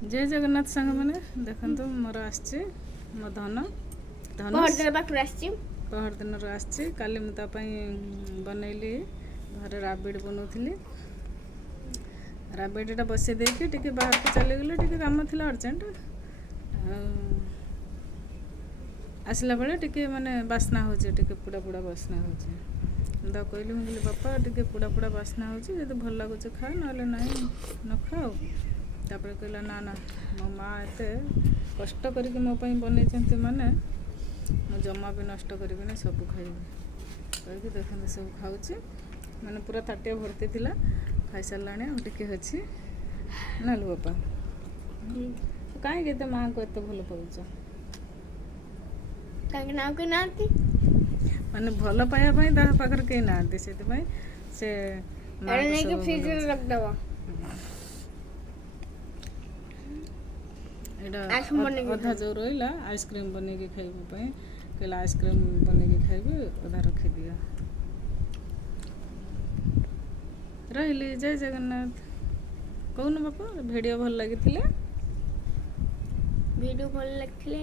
जय जगन्नाथ सांग मैंने देखो मोर आसचे मो धन पहर दिन आसची काली मुझे बनैली घर राबिड बनौली राबिडटा बसई देकी टिके बाहर को चली गली टिके काम थी अर्जेंट आसला बेले टिके माने बास्ना होचे टिके पुड़ा पुड़ा बास्ना होचे तो कहली मुझे बापा टिके पुड़ा पुड़ा बास्ना होचे जब भल लगुच खा ना ना न खाओ तापर कहला ना ना मो माँ एत कष्ट करके मो बनई माने मु जमा भी नष्ट करी सब खाइबी कहीकि देखते सब खाऊँ मैंने पूरा ताटिया भर्ती थिला खाई सारा टिके अच्छी ना लो बापा कहीं माँ को एत भल पाच माने भल पाइबापी पाखर कहीं ना से अधा जो रहा आइसक्रीम बनैकी खाइबापी कहला आइसक्रीम बनैकी खाइबी अधा रखिदि रही जय जगन्नाथ कौन बापा वीडियो भल लगी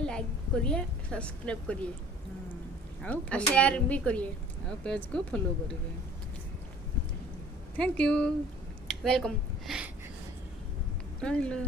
लाइक करिए सब्सक्राइब करिए और शेयर भी करिए और पेज को फॉलो करिए थैंक यू वेलकम रहिलो।